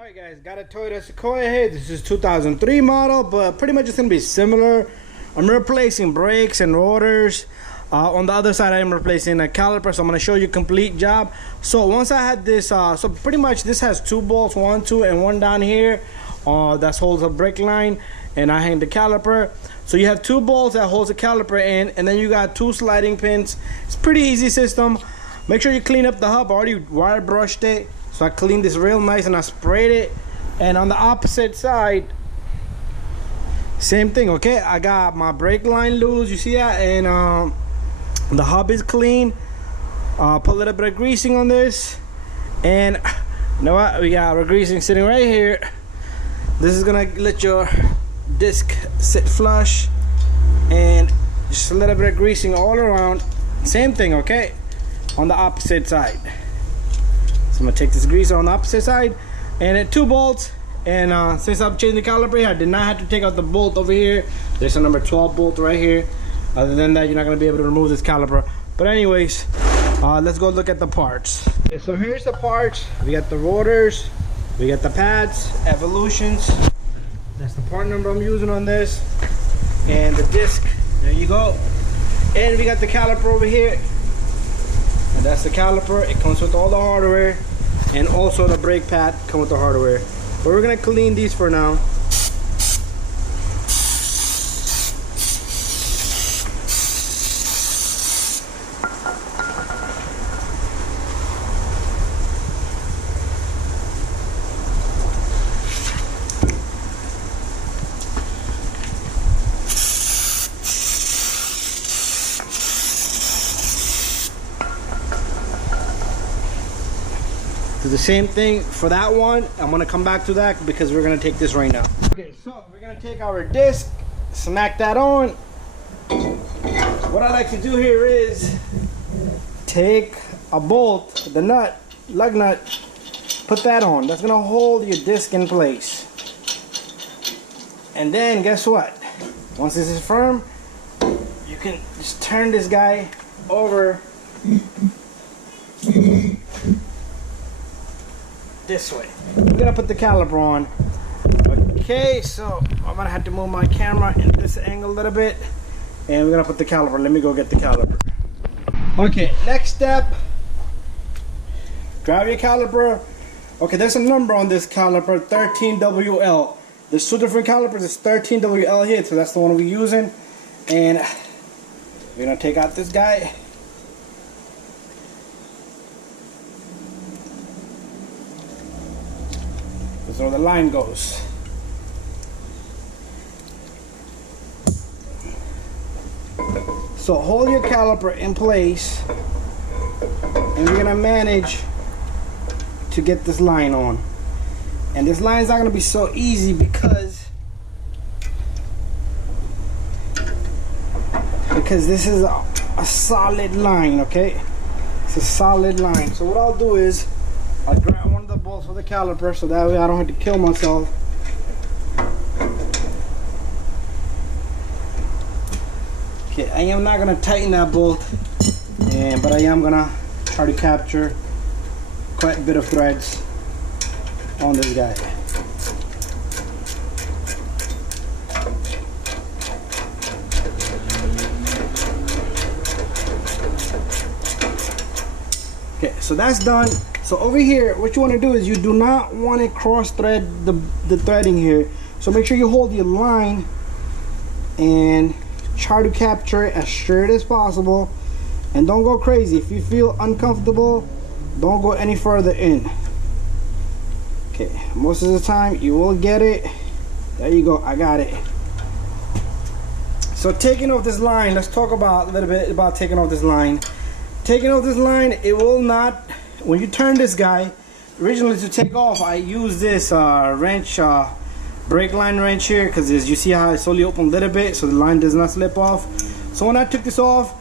Alright guys, got a Toyota Sequoia here. This is 2003 model, but pretty much it's going to be similar. I'm replacing brakes and rotors. On the other side I'm replacing a caliper, so I'm going to show you a complete job. So once I had this, so pretty much this has two bolts, one, two, and one down here. That holds a brake line, and I hang the caliper. So you have two bolts that holds the caliper in, and then you got two sliding pins. It's pretty easy system. Make sure you clean up the hub. I already wire brushed it. So I cleaned this real nice and I sprayed it. And on the opposite side, same thing, okay? I got my brake line loose, you see that? And the hub is clean. Put a little bit of greasing on this. And you know what? We got our greasing sitting right here. This is gonna let your disc sit flush. And just a little bit of greasing all around. Same thing, okay? On the opposite side. I'm gonna take this greaser on the opposite side, and at two bolts. And since I've changed the caliper, I did not have to take out the bolt over here. There's a number 12 bolt right here. Other than that, you're not gonna be able to remove this caliper. But anyways, let's go look at the parts. Okay, so here's the parts. We got the rotors, we got the pads, evolutions. That's the part number I'm using on this, and the disc. There you go. And we got the caliper over here. And that's the caliper. It comes with all the hardware, and also the brake pad come with the hardware. But we're gonna clean these for now. Do the same thing for that one. I'm gonna come back to that because we're gonna take this right now. Okay, so we're gonna take our disc, smack that on. What I like to do here is take a bolt, the nut, lug nut, put that on. That's gonna hold your disc in place. And then guess what? Once this is firm, you can just turn this guy over this way. I'm gonna put the caliper on. Okay, so I'm gonna have to move my camera in this angle a little bit, and we're gonna put the caliper. Let me go get the caliper. Okay, next step, grab your caliper. Okay, there's a number on this caliper, 13WL. There's two different calipers. It's 13WL here, so that's the one we're using. And we're gonna take out this guy. That's where the line goes. So hold your caliper in place, and we're gonna manage to get this line on. And this line is not gonna be so easy because this is a solid line, okay? It's a solid line. So what I'll do is I'll grab one of the bolts for the caliper so that way I don't have to kill myself. Okay, I am not gonna tighten that bolt, but I am gonna try to capture quite a bit of threads on this guy. Okay, so that's done. So over here, what you want to do is you do not want to cross thread the threading here. So make sure you hold your line and try to capture it as straight as possible. And don't go crazy. If you feel uncomfortable, don't go any further in. Okay, most of the time you will get it. There you go, I got it. So taking off this line, let's talk about a little bit about taking off this line. Taking off this line, it will not, when you turn this guy, originally to take off, I use this wrench, brake line wrench here, because as you see how it's only open a little bit, so the line does not slip off. So when I took this off,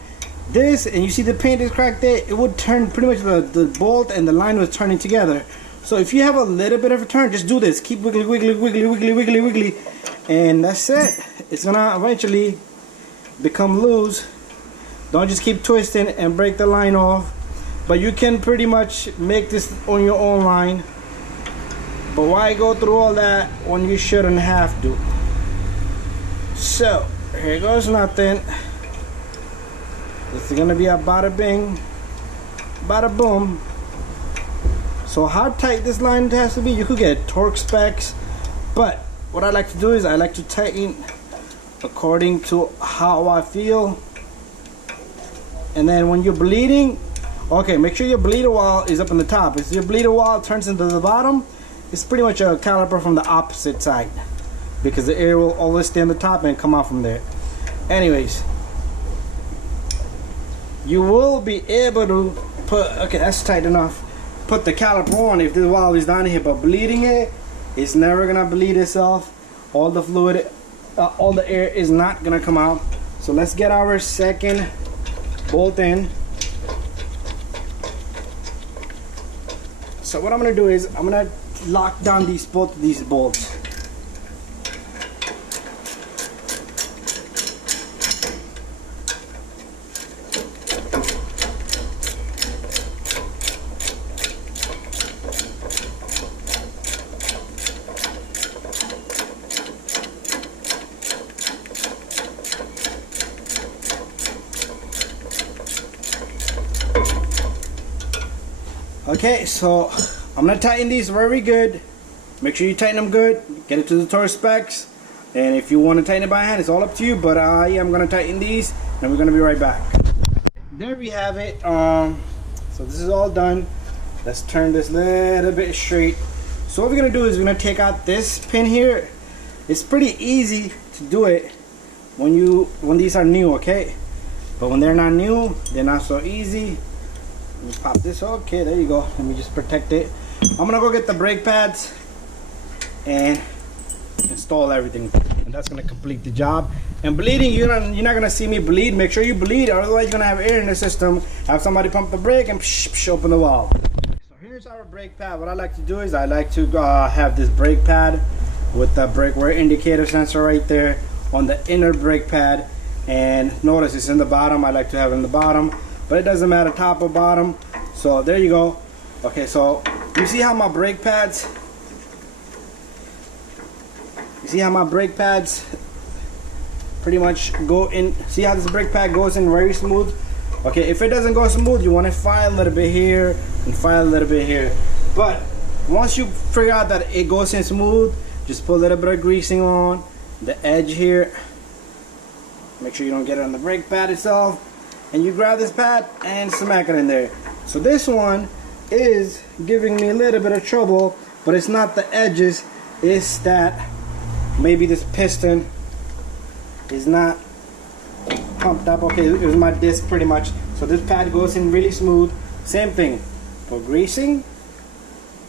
and you see the paint is cracked there, it would turn pretty much the bolt and the line was turning together. So if you have a little bit of a turn, just do this. Keep wiggly, wiggly, wiggly, wiggly, wiggly, wiggly, and that's it. It's gonna eventually become loose. Don't just keep twisting and break the line off. But you can pretty much make this on your own line. But why go through all that when you shouldn't have to? So here goes nothing. This is gonna be a bada bing, bada boom. So how tight this line has to be, you could get torque specs, but what I like to do is I like to tighten according to how I feel. And then when you're bleeding, okay, make sure your bleeder wall is up on the top. If your bleeder wall turns into the bottom, it's pretty much a caliper from the opposite side, because the air will always stay on the top and come out from there. Anyways, you will be able to put, okay, that's tight enough, put the caliper on if the valve is down here, but bleeding it, it's never gonna bleed itself. All the fluid, all the air is not gonna come out. So let's get our second bolt in. So what I'm gonna do is I'm gonna lock down both of these bolts. Okay, so I'm gonna tighten these very good. Make sure you tighten them good. Get it to the torque specs. And if you want to tighten it by hand, it's all up to you. But I am gonna tighten these, and we're gonna be right back. There we have it. So this is all done. Let's turn this little bit straight. So what we're gonna do is we're gonna take out this pin here. It's pretty easy to do it when these are new, okay? But when they're not new, they're not so easy. Let me pop this. Okay, there you go. Let me just protect it. I'm gonna go get the brake pads and install everything, and that's gonna complete the job. And bleeding, you're not gonna see me bleed. Make sure you bleed, otherwise you're gonna have air in the system. Have somebody pump the brake and open the valve. So here's our brake pad. What I like to do is I like to have this brake pad with the brake wear indicator sensor right there on the inner brake pad. And notice it's in the bottom. I like to have it in the bottom, but it doesn't matter top or bottom. So there you go. Okay, so you see how my brake pads pretty much go in. See how this brake pad goes in very smooth? Okay, if it doesn't go smooth, you want to file a little bit here and file a little bit here. But once you figure out that it goes in smooth, just put a little bit of greasing on the edge here. Make sure you don't get it on the brake pad itself. And you grab this pad and smack it in there. So this one is giving me a little bit of trouble, but it's not the edges, it's that maybe this piston is not pumped up. Okay, it was my disc pretty much. So this pad goes in really smooth. Same thing. Put greasing.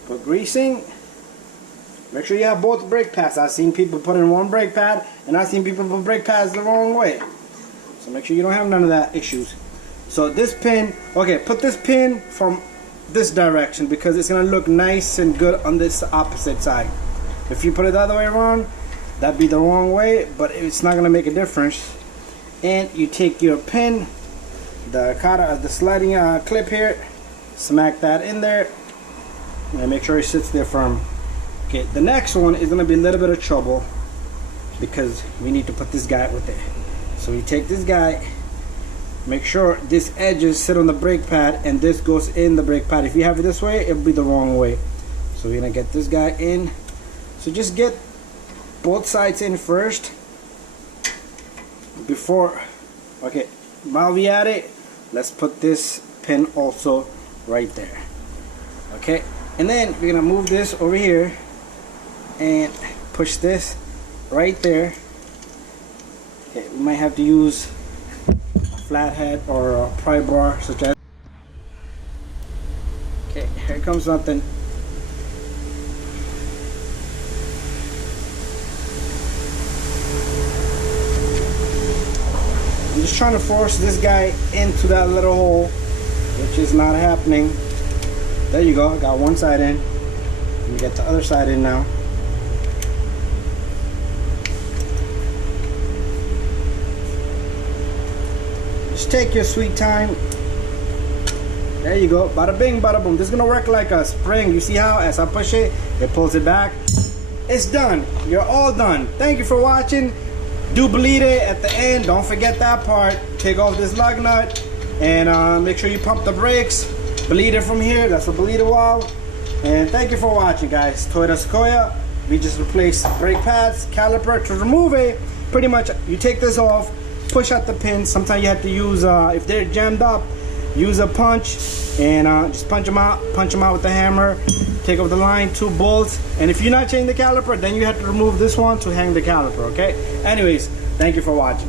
Put greasing. Make sure you have both brake pads. I've seen people put in one brake pad, and I've seen people put brake pads the wrong way. So make sure you don't have none of that issues. So this pin, okay, put this pin from this direction because it's gonna look nice and good on this opposite side. If you put it the other way around, that'd be the wrong way, but it's not gonna make a difference. And you take your pin, the sliding clip here, smack that in there, and make sure it sits there firm. Okay, the next one is gonna be a little bit of trouble because we need to put this guy with it. So you take this guy, make sure this edges sit on the brake pad and this goes in the brake pad. If you have it this way, it'll be the wrong way. So we're gonna get this guy in. So just get both sides in first before, okay, while we at it, let's put this pin also right there. Okay, and then we're gonna move this over here and push this right there. Okay, we might have to use a flathead or a pry bar such as. Okay, here comes nothing. I'm just trying to force this guy into that little hole, which is not happening. There you go, I got one side in. Let me get the other side in now. Just take your sweet time. There you go. Bada bing, bada boom. This is gonna work like a spring. You see how as I push it, it pulls it back. It's done. You're all done. Thank you for watching. Do bleed it at the end. Don't forget that part. Take off this lug nut and make sure you pump the brakes. Bleed it from here. That's a bleeder valve. And thank you for watching, guys. Toyota Sequoia. We just replaced brake pads, caliper. To remove it, pretty much you take this off, push out the pins. Sometimes you have to use, if they're jammed up, use a punch and just punch them out with the hammer. Take off the line, 2 bolts. And if you're not changing the caliper, then you have to remove this one to hang the caliper, okay? Anyways, thank you for watching.